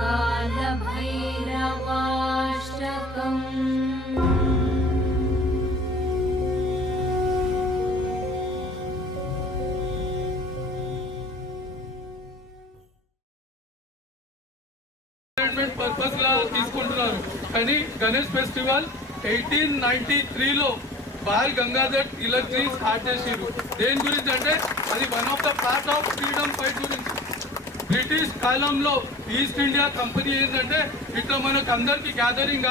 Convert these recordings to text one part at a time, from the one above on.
कालभैरवाष्टकम् purpose లా తీసుకుంటున్నారు. కానీ గణేష్ ఫెస్టివల్ 1893లో బాల్ గంగాధర్ తిలక్ జీ స్టార్ట్ చేసిరు. దేని గురించి అంటే అది one of the part of freedom fight గురించి. బ్రిటిష్ కాలంలో ఈస్ట్ ఇండియా కంపెనీ ఏంటంటే ఇట్లా మనకు అందరికి గ్యాదరింగ్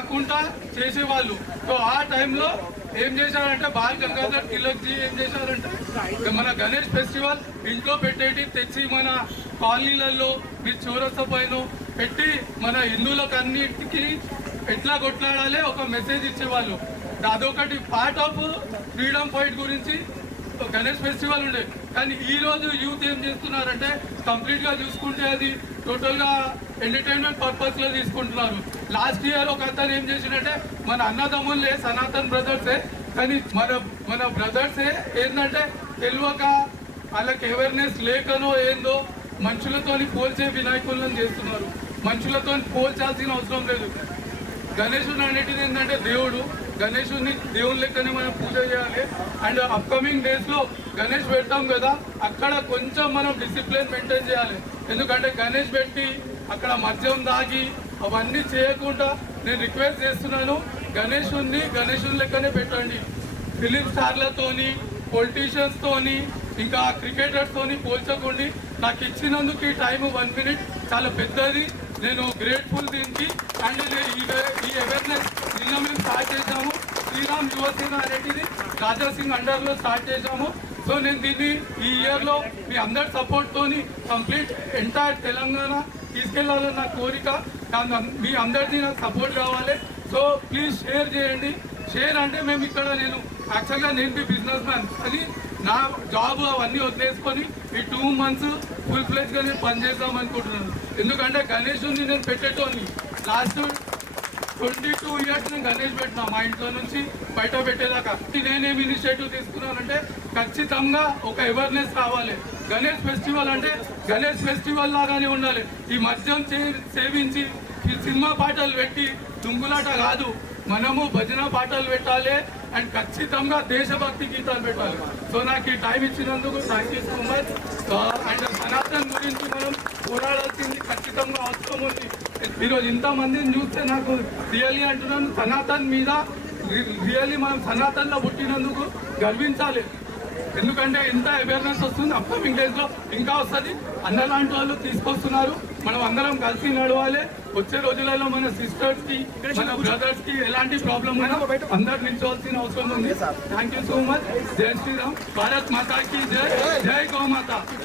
కాకుండా చేసేవాళ్ళు. సో ఆ టైంలో ఏం చేశారంటే బాల్ గంగాధర్ తిలక్ జీ ఏం చేశారంటే మన గణేష్ ఫెస్టివల్ ఇంట్లో పెట్టేటి తెచ్చి మన కాలనీలలో మీ చౌరస్తా పైన పెట్టి మన హిందువులకు అన్నిటికీ ఎట్లా కొట్లాడాలి ఒక మెసేజ్ ఇచ్చేవాళ్ళు. అదొకటి పార్ట్ ఆఫ్ ఫ్రీడమ్ ఫైట్ గురించి గణేష్ ఫెస్టివల్ ఉండే. కానీ ఈ రోజు యూత్ ఏం చేస్తున్నారంటే కంప్లీట్ గా చూసుకుంటే అది టోటల్ గా ఎంటర్టైన్మెంట్ పర్పస్ లో తీసుకుంటున్నారు. లాస్ట్ ఇయర్ ఒక అతను ఏం చేసిందంటే మన అన్నదమ్ములే సనాతన్ బ్రదర్సే, కానీ మన బ్రదర్సే ఏంటంటే తెలియక వాళ్ళకి అవేర్నెస్ లేకనో ఏందో మనుషులతోని పోల్చే వినాయకులను చేస్తున్నారు. మనుషులతో పోల్చాల్సిన అవసరం లేదు. గణేశుడు అనేటిది ఏంటంటే దేవుడు. గణేశుడిని దేవుని లెక్కనే మనం పూజ చేయాలి. అండ్ అప్కమింగ్ డేస్ లో గణేష్ పెడతాం కదా, అక్కడ కొంచెం మనం డిసిప్లిన్ మెయింటైన్ చేయాలి. ఎందుకంటే గణేష్ పెట్టి అక్కడ మద్యం దాగి అవన్నీ చేయకుండా నేను రిక్వెస్ట్ చేస్తున్నాను, గణేశుని లెక్కనే పెట్టండి. ఫిలిం స్టార్లతోని, పొలిటీషియన్స్ తోని, ఇంకా క్రికెటర్స్ తోని పోల్చకండి. నాకు ఇచ్చినందుకు ఈ టైం 1 minute చాలా పెద్దది. నేను గ్రేట్ఫుల్ దీనికి. అండ్ ఈ అవేర్నెస్ నిన్న మేము స్టార్ట్ చేశాము. శ్రీరామ్ యువసేన అనేటిది రాజాసింగ్ అండర్లో స్టార్ట్ చేశాము. సో నేను దీన్ని ఈ ఇయర్లో మీ అందరి సపోర్ట్తోని కంప్లీట్ ఎంటైర్ తెలంగాణ తీసుకెళ్లాలని నా కోరిక. మీ అందరిది నాకు సపోర్ట్ కావాలి. సో ప్లీజ్ షేర్ చేయండి. షేర్ అంటే మేము ఇక్కడ నేను యాక్చువల్గా నేను బిజినెస్ మ్యాన్, అది నా జాబ్ అవన్నీ వదిలేసుకొని ఈ 2 months ఫుల్ ఫ్లెజ్గా నేను పనిచేద్దాం అనుకుంటున్నాను. ఎందుకంటే గణేశుని నేను పెట్టేటోని లాస్ట్ 22 years నేను గణేష్ పెట్టినా మా ఇంట్లో నుంచి బయట పెట్టేదాకా. నేనేం ఇనిషియేటివ్ తీసుకున్నానంటే ఖచ్చితంగా ఒక అవేర్నెస్ రావాలి. గణేష్ ఫెస్టివల్ అంటే గణేష్ ఫెస్టివల్ లాగానే ఉండాలి. ఈ మద్యం సేవించి ఈ సినిమా పాటలు పెట్టి దుంగులాట కాదు, మనము భజన పాటలు పెట్టాలి. అండ్ ఖచ్చితంగా దేశభక్తి గీతాలు పెట్టాలి. సో నాకు ఈ టైం ఇచ్చినందుకు thank you so much. And Sanatan గురించి మనం పోరాడాల్సింది ఖచ్చితంగా అవసరం ఉంది. ఈరోజు ఇంతమందిని చూస్తే నాకు రియల్లీ అంటున్నాను, సనాతన్ మీద రియల్లీ మనం సనాతన్లో పుట్టినందుకు గర్వించాలి. ఎందుకంటే ఇంత అవేర్నెస్ వస్తుంది. అప్కమింగ్ డేస్ లో ఇంకా వస్తుంది. అన్నలాంటి వాళ్ళు తీసుకొస్తున్నారు. మనం అందరం కలిసి నడవాలి. వచ్చే రోజులలో మన సిస్టర్స్ కి, మన బ్రదర్స్ కి ఎలాంటి ప్రాబ్లం ఉన్నా అందరు నిల్చోవాల్సిన అవసరం ఉంది. Thank you so much. జై శ్రీరామ్. భారత్ మాతా కి జై. జై గోమాత.